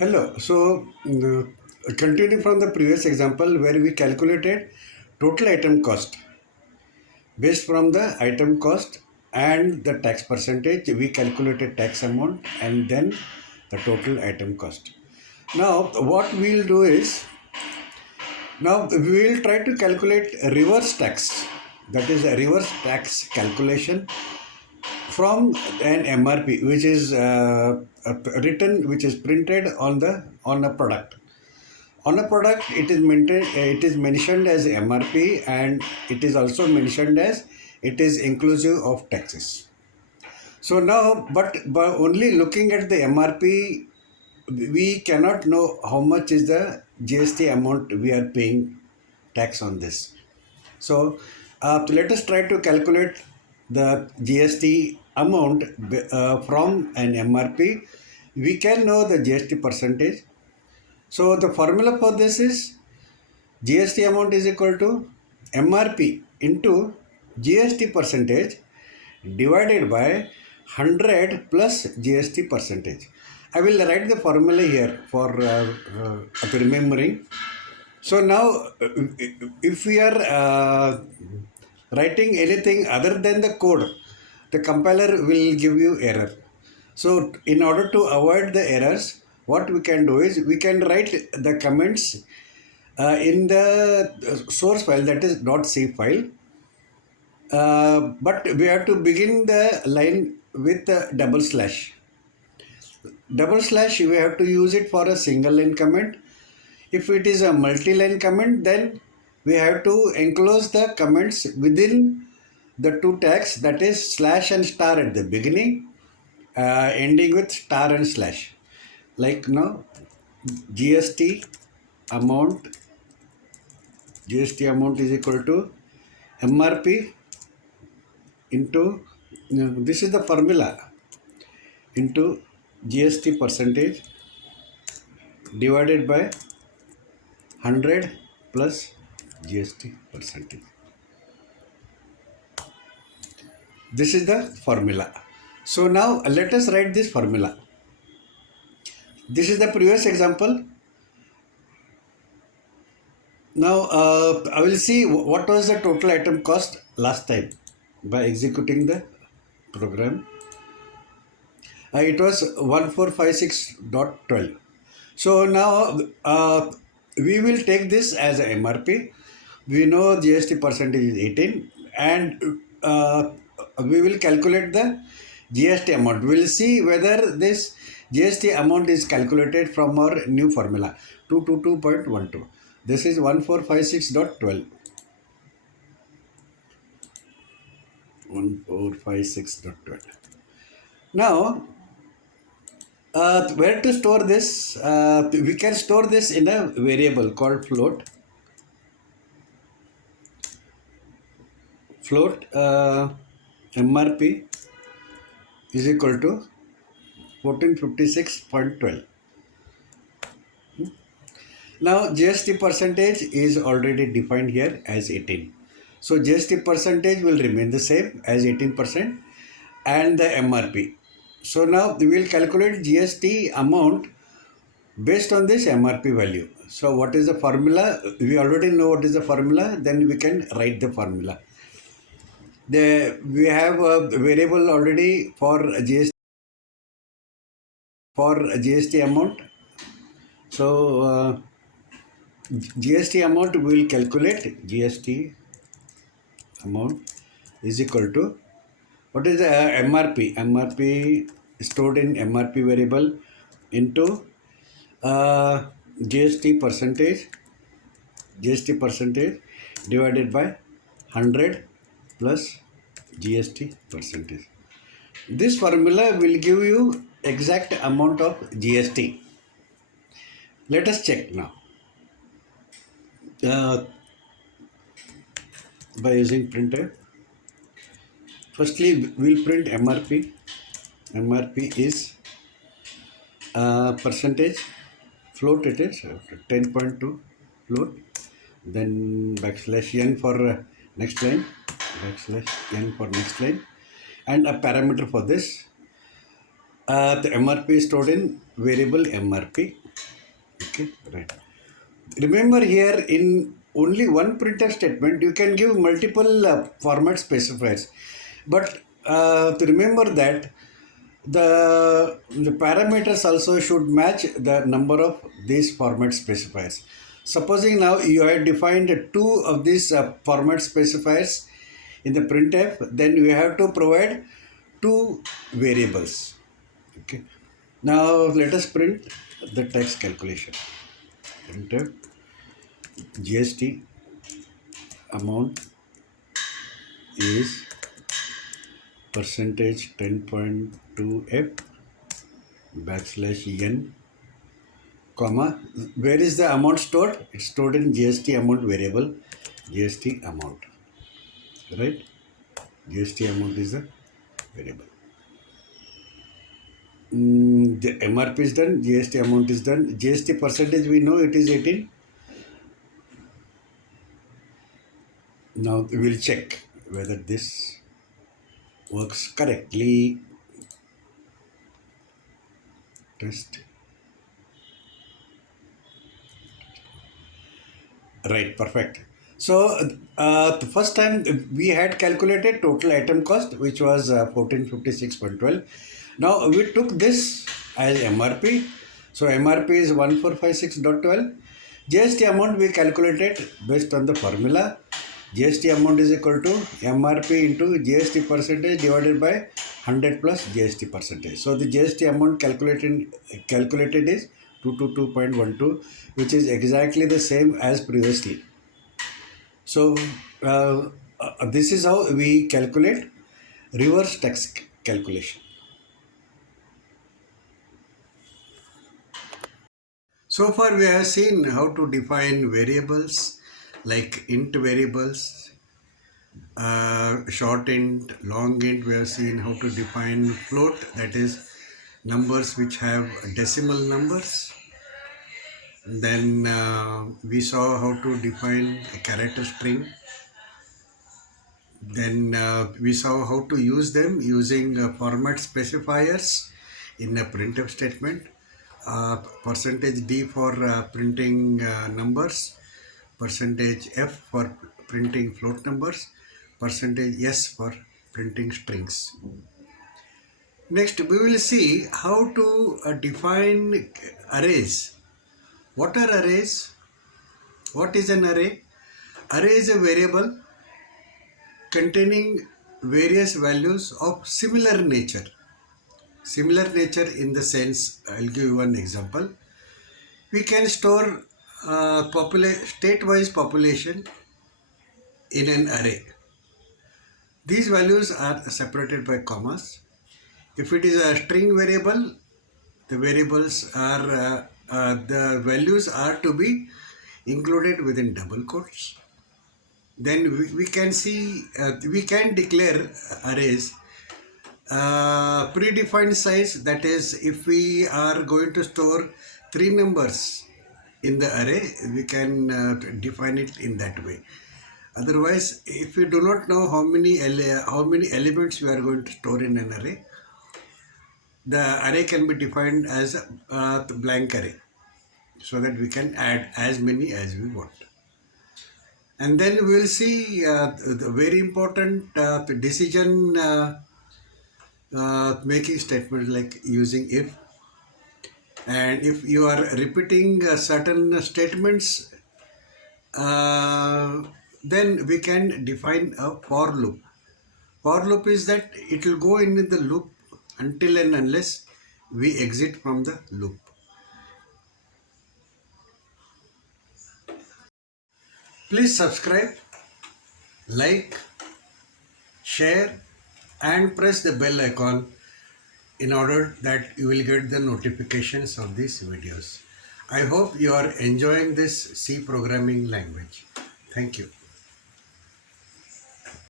Hello. Continuing from the previous example where we calculated total item cost based from the item cost and the tax percentage, we calculated tax amount and then the total item cost. Now, what we'll do is now we will try to calculate reverse tax, that is a reverse tax calculation from an MRP, which is written, which is printed on a product. On a product, it is mentioned as MRP, and it is also mentioned as it is inclusive of taxes. So now, but by only looking at the MRP, we cannot know how much is the GST amount we are paying tax on this. So let us try to calculate the GST amount from an MRP. We can know the GST percentage. So the formula for this is GST amount is equal to MRP into GST percentage divided by 100 plus GST percentage. I will write the formula here for remembering. So now, if we are writing anything other than the code, the compiler will give you error. So in order to avoid the errors, what we can do is we can write the comments in the source file, that is .c file, but we have to begin the line with a double slash. Double slash, we have to use it for a single line comment. If it is a multi-line comment, then we have to enclose the comments within the two tags, that is slash and star at the beginning, ending with star and slash. Like now, GST amount is equal to MRP into, this is the formula, into GST percentage divided by 100 plus GST percentage. This is the formula. So now let us write this formula. This is the previous example. Now I will see what was the total item cost last time by executing the program. It was 1456.12. So now we will take this as a MRP. We know GST percentage is 18, and we will calculate the GST amount. We will see whether this GST amount is calculated from our new formula 222.12. This is 1456.12. 1456.12. Now, where to store this? We can store this in a variable called float. Float MRP is equal to 1456.12. Now GST percentage is already defined here as 18. So GST percentage will remain the same as 18% and the MRP. So now we will calculate GST amount based on this MRP value. So what is the formula? We already know what is the formula, then we can write the formula. We have a variable already for GST amount. So GST amount, we will calculate GST amount is equal to, what is the MRP? MRP stored in MRP variable into GST percentage divided by 100 plus GST percentage. This formula will give you exact amount of GST. Let us check now. By using printer, firstly we'll print MRP. MRP is percentage, float it is 10.2 float, then backslash n for next line, backslash n for next line, and a parameter for this The MRP is stored in variable MRP. Okay, right. Remember here in only one printf statement you can give multiple format specifiers, but to remember that the parameters also should match the number of these format specifiers. Supposing now you have defined two of these format specifiers in the printf, then you have to provide two variables. Okay. Now let us print the tax calculation. Printf GST amount is percentage 10.2f backslash n comma, where is the amount stored? It's stored in GST amount variable, GST amount, right? GST amount is the variable. The MRP is done, GST amount is done. GST percentage we know it is 18. Now we will check whether this works correctly. Test. Right, perfect. So the first time we had calculated total item cost, which was 1456.12. Now we took this as MRP. So MRP is 1456.12. GST amount we calculated based on the formula. GST amount is equal to MRP into GST percentage divided by 100 plus GST percentage. So the GST amount calculated is 222.12, which is exactly the same as previously. So this is how we calculate reverse tax calculation. So far we have seen how to define variables like int variables, short int, long int. We have seen how to define float, that is numbers which have decimal numbers. Then we saw how to define a character string. Then we saw how to use them using format specifiers in a printf statement. Percentage D for printing numbers, percentage F for printing float numbers, percentage S for printing strings. Next, we will see how to define arrays. What are arrays? What is an array? Array is a variable containing various values of similar nature. Similar nature in the sense, I'll give you one example. We can store state-wise population in an array. These values are separated by commas. If it is a string variable, the values are to be included within double quotes. Then we can see, we can declare arrays predefined size, that is, if we are going to store 3 numbers in the array, we can define it in that way. Otherwise, if we do not know how many elements we are going to store in an array, the array can be defined as a blank array, so that we can add as many as we want. And then we will see the very important decision making statements like using if. And if you are repeating certain statements, then we can define a for loop. For loop is that it will go in the loop until and unless we exit from the loop. Please subscribe, like, share and press the bell icon in order that you will get the notifications of these videos. I hope you are enjoying this C programming language. Thank you.